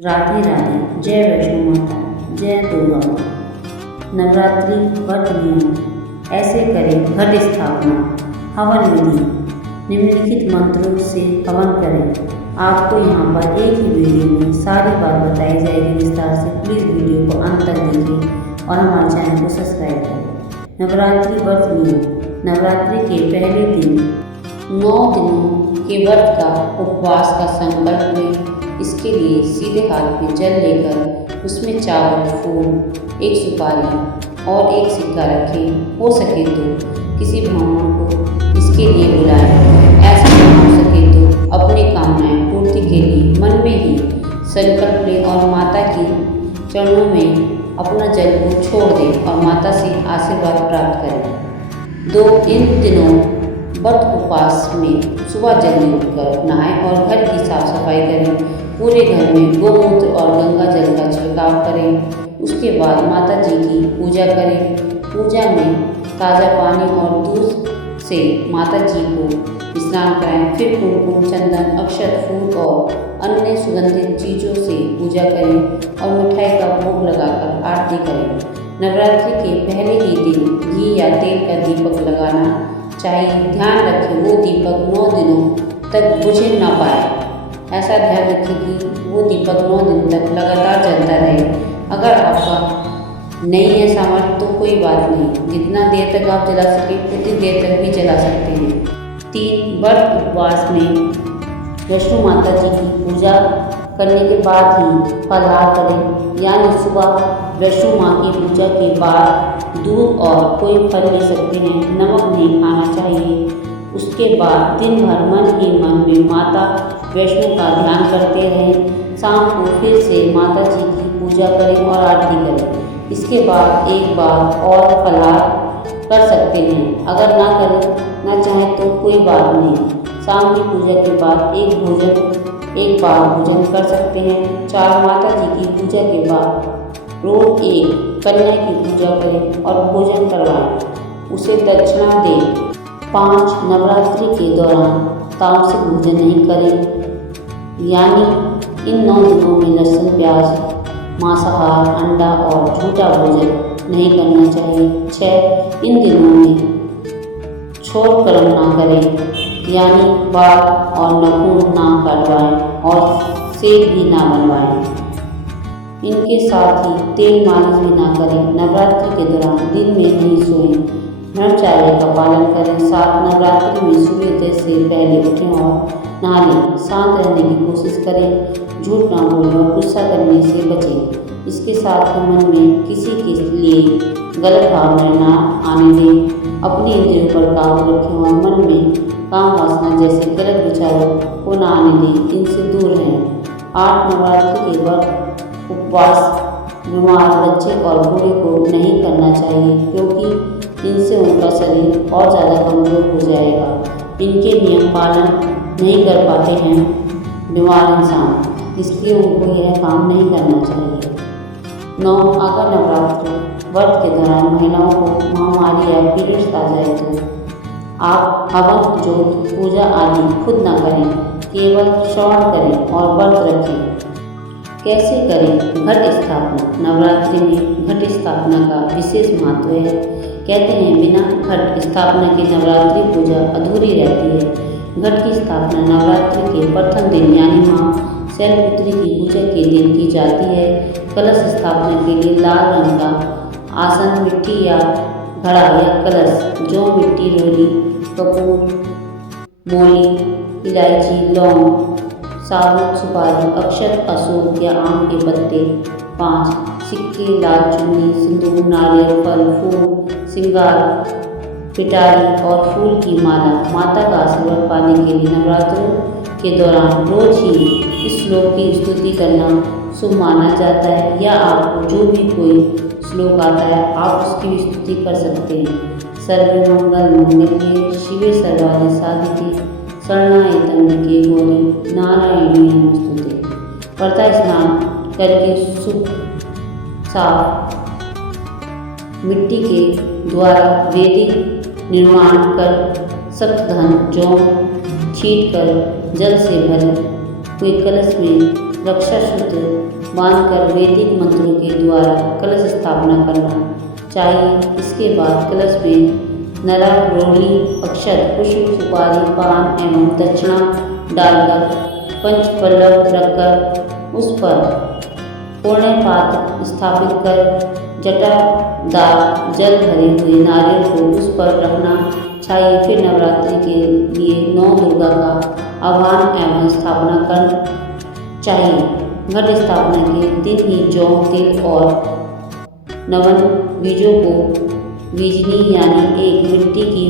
राधे राधे। जय वैष्णो माता, जय दुर्गा माँ। नवरात्रि व्रत नियम। ऐसे करें घट स्थापना। हवन विधि। निम्नलिखित मंत्रों से हवन करें। आपको यहाँ पर एक ही वीडियो में सारी बात बताई जाएगी विस्तार से। प्लीज़ वीडियो को अंत तक देखें और हमारे चैनल को सब्सक्राइब करें। नवरात्रि व्रत नियम। नवरात्रि के पहले दिन 9 दिनों के व्रत का उपवास का संकल्प लें। इसके लिए सीधे हाथ में जल लेकर उसमें चावल, फूल, एक सुपारी और एक सिक्का रखें। हो सके तो किसी ब्राह्मण को इसके लिए बुलाएं। ऐसा न हो सके तो अपनी कामनाएं पूर्ति के लिए मन में ही संकल्प लें और माता की चरणों में अपना जल को छोड़ दें और माता से आशीर्वाद प्राप्त करें। इन दिनों व्रत उपवास में सुबह जल्दी उठकर नहाएं और घर की साफ सफाई करें। पूरे घर में गोमूत्र और गंगा जल का छिड़काव करें। उसके बाद माता जी की पूजा करें। पूजा में ताज़ा पानी और दूध से माता जी को स्नान कराएं। फिर कुमकुम, चंदन, अक्षत, फूल और अन्य सुगंधित चीज़ों से पूजा करें और मिठाई का भोग लगाकर आरती करें। नवरात्रि के पहले ही दिन घी या तेल का दीपक लगाना चाहिए। ध्यान रखें वो दीपक 9 दिनों तक बुझे न पाए। ऐसा ध्यान रखें कि वो दीपक 9 दिन तक लगातार जलता रहे। अगर आपका नहीं है सामर्थ्य तो कोई बात नहीं, जितना देर तक आप जला सकें उतनी देर तक भी जला सकते हैं। 3 व्रत उपवास में वैष्णो माता जी की पूजा करने के बाद ही फलाहार करें। यानी सुबह वैष्णो माँ की पूजा के बाद दूध और कोई फल ले सकते हैं। नमक नहीं खाना चाहिए। उसके बाद दिन भर मन ही मन में माता वैष्णो का ध्यान करते रहें। शाम को फिर से माता जी की पूजा करें और आरती करें। इसके बाद एक बार और फलाहार कर सकते हैं। अगर ना चाहें तो कोई बात नहीं। शाम की पूजा के बाद एक बार भोजन कर सकते हैं। 4 माता जी की पूजा के बाद रोज एक कन्या की पूजा करें और भोजन करवाएं, उसे दक्षिणा दें। 5 नवरात्रि के दौरान तामसिक भोजन नहीं करें। यानी इन 9 दिनों में लहसुन, प्याज, मांसाहार, अंडा और झूठा भोजन नहीं करना चाहिए। 6 इन दिनों में छोड़ कर्म ना करें। यानी बाल और नाखून ना कटवाएं और सेब भी ना बनवाएं। इनके साथ ही तेल मालिश भी ना करें। नवरात्रि के दौरान दिन में नहीं सोएं। ब्रह्मचर्य का पालन करें। 7 नवरात्रि में सूर्योदय से पहले उठें और नहा लें। शांत रहने की कोशिश करें। झूठ ना बोलें और गुस्सा करने से बचें। इसके साथ ही मन में किसी के लिए गलत भावना ना आने दें। अपनी इंद्रियों पर काबू रखें और मन में काम वासना जैसे गलत विचारों को ना आने दें। इनसे दूर रहें। 8 नवरात्रि के व्रत उपवास बीमार बच्चे और बूढ़े को नहीं करना चाहिए, क्योंकि इनसे उनका शरीर और ज़्यादा कमज़ोर हो जाएगा। इनके नियम पालन नहीं कर पाते हैं बीमार इंसान, इसलिए उनको यह काम नहीं करना चाहिए। 9 अगर नवरात्रि व्रत के दौरान महिलाओं को महामारी या पीरियड्स आ जाए तो आप हवन, जोत, पूजा आदि खुद न करें, केवल श्रवण करें और व्रत रखें। कैसे करें घट स्थापना। नवरात्रि में घट स्थापना का विशेष महत्व है। कहते हैं बिना घट स्थापना की नवरात्रि पूजा अधूरी रहती है। घट की स्थापना नवरात्रि के प्रथम दिन यानी माँ शैलपुत्री की पूजा के दिन की जाती है। कलश स्थापना के लिए लाल रंग का आसन, मिट्टी या घड़ा या कलश, जौ, मिट्टी, रोली, कपूर, मोली, इलायची, लौंग, साबुत, सुपारी, अक्षत, अशोक या आम के पत्ते। 5 सिक्के, लाल चुन्नी, सिंदूर, नारियल, फल, फूल, श्रृंगार, पिटारी और फूल की माला। माता का आशीर्वाद पाने के लिए नवरात्रों के दौरान रोज ही इस श्लोक की स्तुति करना शुभ माना जाता है, या आपको जो भी कोई श्लोक आता है आप उसकी भी स्तुति कर सकते हैं। सर्वे मंगल मंगल्ये शिवे सर्वार्थ साधिके शरणागत त्र्यंबके गौरी नारायणी नमोस्तुते। प्रातः स्नान करके शुभ साफ मिट्टी के द्वारा वेदी निर्माण कर सप्तधन जौ छीट कर जल से भरे हुए कलश में रक्षा सूत्र बांधकर वैदिक मंत्रों के द्वारा कलश स्थापना करना चाहिए। इसके बाद कलश में नरा, रोली, अक्षत, पुष्प, सुपारी, पान एवं दक्षिणा डालकर पंचपल्लव रखकर उस पर पूर्ण पात्र स्थापित कर जटादार जल भरे हुए नारियल को उस पर रखना चाहिए। फिर नवरात्रि के लिए 9 दुर्गा का आह्वान एवं स्थापना कर चाहिए। घट स्थापना के दिन ही जौ, तिल और नवन बीजों को बीजनी यानी एक मिट्टी की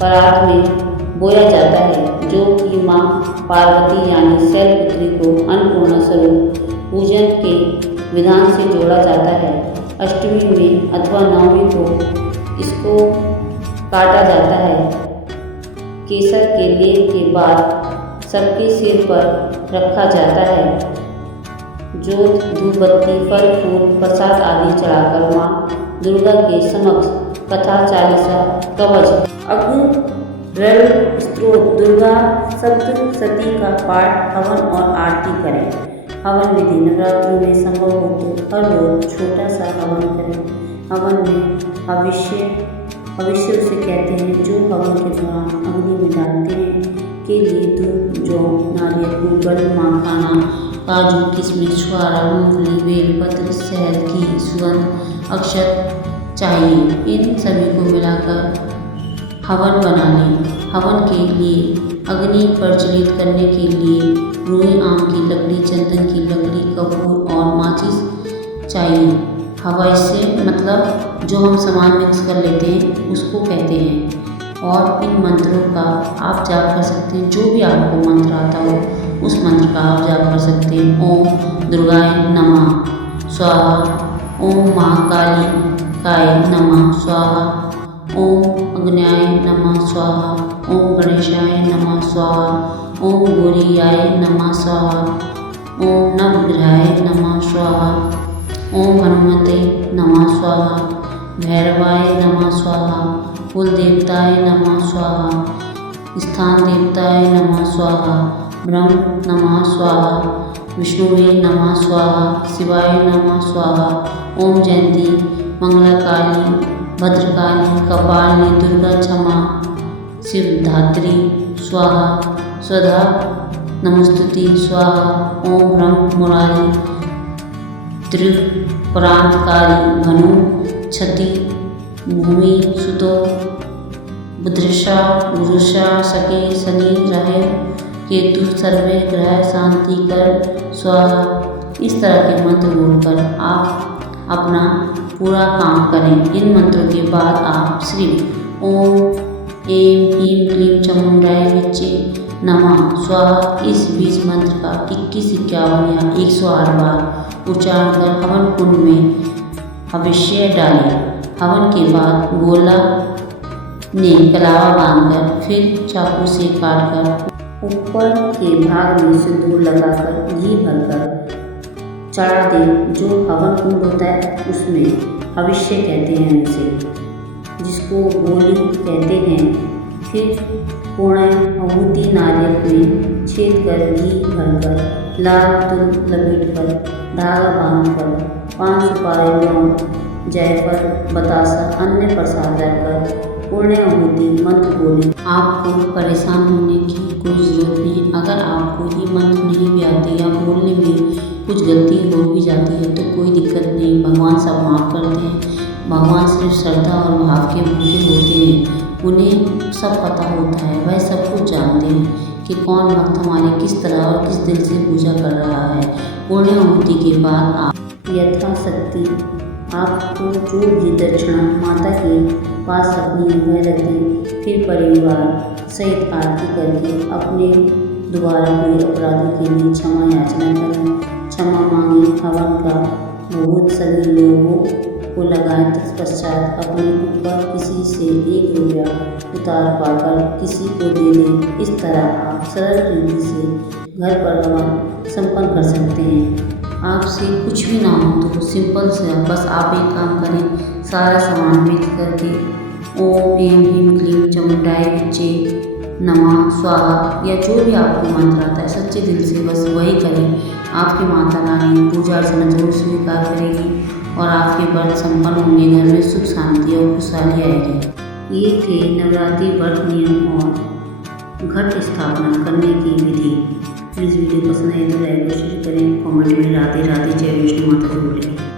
परात में बोया जाता है, जो कि माँ पार्वती यानी शैलपुत्री को अन्नपूर्णा स्वरूप पूजन के विधान से जोड़ा जाता है। अष्टमी में अथवा नवमी को इसको काटा जाता है। केसर के लेप के बाद सबके सिर पर रखा जाता है। जोत, धूपबत्ती, फल फूल, प्रसाद आदि चढ़ाकर माँ दुर्गा के समक्ष कथा, चालीसा, कवच, अघोरल स्तोत्र, दुर्गा सप्तशती का पाठ, हवन और आरती करें। हवन विधि नवरात्रि में संभव हो तो हर रोज छोटा सा हवन करें। हवन में भविष्य उसे कहते हैं जो हवन के दौरान अग्नि में डालते हैं। के लिए दूध, जौ, नारियल, गुड़, मखाना, काजू, किशमिश, छुआरा, मूंगफली, बेलपत्र, शहद की सुगंध, अक्षत चाहिए। इन सभी को मिलाकर हवन बना लें। हवन के लिए अग्नि प्रज्वलित करने के लिए रुई, आम की लकड़ी, चंदन की लकड़ी, कपूर और माचिस चाहिए। हवस्य मतलब जो हम सामान मिक्स कर लेते हैं उसको कहते हैं। और इन मंत्रों का आप जाप कर सकते हैं। जो भी आपको मंत्र आता हो उस मंत्र का आप जाप कर सकते हैं। ओम दुर्गाय नमः स्वाहा, ओम महाकाली काय नमः स्वाहा, ओम अग्न्याय नमः स्वाहा, ओम गणेशाय नमः स्वाहा, ओम गौरीयाय नमः स्वाहा, ओम नवग्रहाय नमः स्वाहा, ओम हनुमते नमः स्वाहा, भैरवाय नमः स्वाहा, कुल देवताय नमः स्वाहा, स्थान देवताय नमः स्वाहा, ब्रह्म नमः स्वाहा, विष्णुवे नमः स्वाहा, शिवाय नमः स्वाहा, ओम जयंती मंगलाकाली भद्रकाली कपालिनी दुर्गा क्षमा शिवधात्री स्वाहा, स्वधा नमस्तुति स्वाहा, ओम ब्रह्म मुरारी त्रिप्रांतकारी भनु क्षति भूमि सुतो बुद्रशा गुरुषा सके शनि रहे केतु सर्वे ग्रह शांति कर स्वाहा। इस तरह के मंत्र बोलकर आप अपना पूरा काम करें। इन मंत्रों के बाद आप सिर्फ ओम एम ह्रीम क्लीम चामुंडाय विच्चे नमः स्वाहा इस बीज मंत्र का 21, 51 या 108 बार उच्चारण कर हवन कुंड में हविष्य डालें। हवन के बाद गोला ने कलावा बांधकर फिर चाकू से काटकर ऊपर के भाग में सिंदूर लगाकर घी भरकर चढ़ा दें। जो हवन कुंड होता है उसमें हविष्य कहते हैं उसे, जिसको गोली कहते हैं। फिर पूर्ण आहुति नारियल में छेद कर घी भरकर लाल तुल लपेट कर धागा बांधकर 5 सुपारी, लौंग, जायफल, बतासा, अन्य प्रसाद रखकर पूर्ण आहुति मंत्र बोले। आपको परेशान होने की कोई ज़रूरत नहीं। अगर आपको ये मंत्र नहीं भी आते या बोलने में कुछ गलती हो भी जाती है तो कोई दिक्कत नहीं, भगवान सब माफ़ करते हैं। भगवान सिर्फ श्रद्धा और भाव के भूखे होते हैं। उन्हें सब पता होता है, वह सब कुछ जानते हैं कि कौन भक्त हमारे किस तरह और किस दिल से पूजा कर रहा है। पूर्ण आहुति के बाद आप यथाशक्ति आपको जो भी दक्षिणा माता के पास रखनी है वह रख दें। फिर परिवार सहित आरती करके अपने दोबारा हुए अपराधों के लिए क्षमा याचना करें। क्षमा मांगे। हवन का बहुत सभी लोगों को लगाएं। तत्पश्चात अपने ऊपर किसी से 1 रुपया उतार पाकर किसी को दे दें। इस तरह आप सरल रीति से घर पर हवन संपन्न कर सकते हैं। आपसे कुछ भी ना हो तो सिंपल से बस आप एक काम करें, सारा सामान मिक्स करके ओम एम ह्रीम क्लीम चामुंडाय विच्चे नमः स्वाहा या जो भी आपको मंत्र आता है सच्चे दिल से बस वही करें। आपकी माता रानी पूजा अर्चना जरूर स्वीकार करेगी और आपके व्रत संपन्न होंगे। घर में सुख शांति और खुशहाली आएगी। ये थे नवरात्रि व्रत नियम और घट स्थापना करने की विधि। प्लीज़ वीडियो पसंद आए तो लाइक और शेयर करें। कमेंट में राधे राधे जय वैष्णो माता जरूर लिखें।